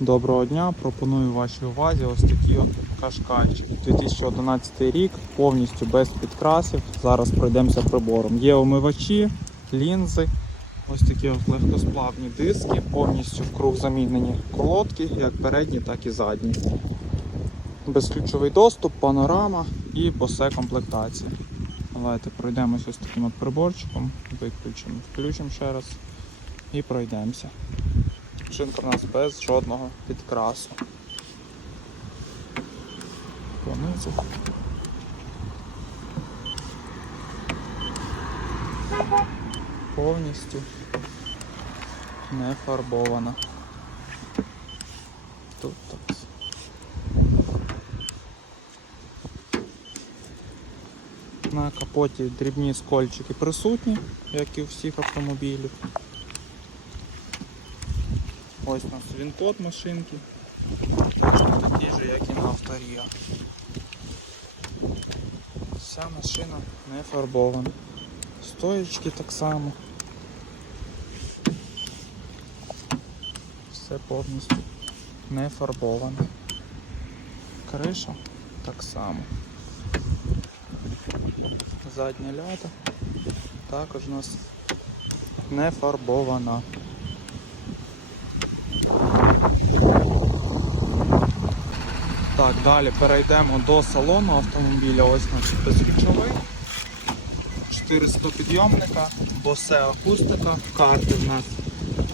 Доброго дня, пропоную вашій увазі ось такий от кашкайчик. 2011 рік, повністю без підкрасів. Зараз пройдемося прибором. Є омивачі, лінзи, ось такі от легкосплавні диски, повністю в круг замінені колодки, як передні, так і задні. Безключовий доступ, панорама і босе комплектація. Давайте пройдемося ось таким от приборчиком, виключимо, включимо ще раз і пройдемося. Шинка в нас без жодного підкрасу. Понизу. Повністю не фарбована. Тут так. На капоті дрібні скольчики присутні, як і у всіх автомобілів. Ось у нас він-код машинки. Точно такий же, як і на авторія. Вся машина не фарбована. Стоїчки так само. Все повністю не фарбоване. Криша так само. Задня ляда також у нас не фарбована. Так, далі перейдемо до салону автомобіля. Ось значить безключовий. 400 підйомника, босе акустика, карти в нас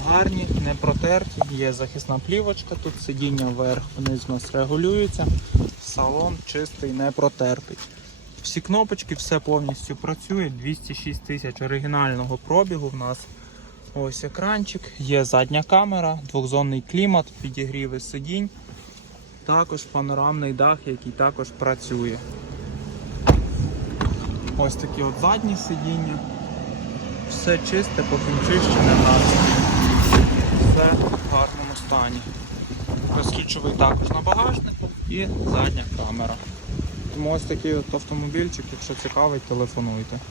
гарні, не протерті, є захисна плівочка, тут сидіння вверх вниз у нас регулюється. Салон чистий, не протертий. Всі кнопочки, все повністю працює. 206 тисяч оригінального пробігу в нас. Ось екранчик, є задня камера, двохзонний клімат, підігріви сидінь. Також панорамний дах, який також працює. Ось такі от задні сидіння. Все чисте, покінчищене в нас. Все в гарному стані. Безключовий також на багажнику і задня камера. Тому ось такий от автомобільчик, якщо цікавий, телефонуйте.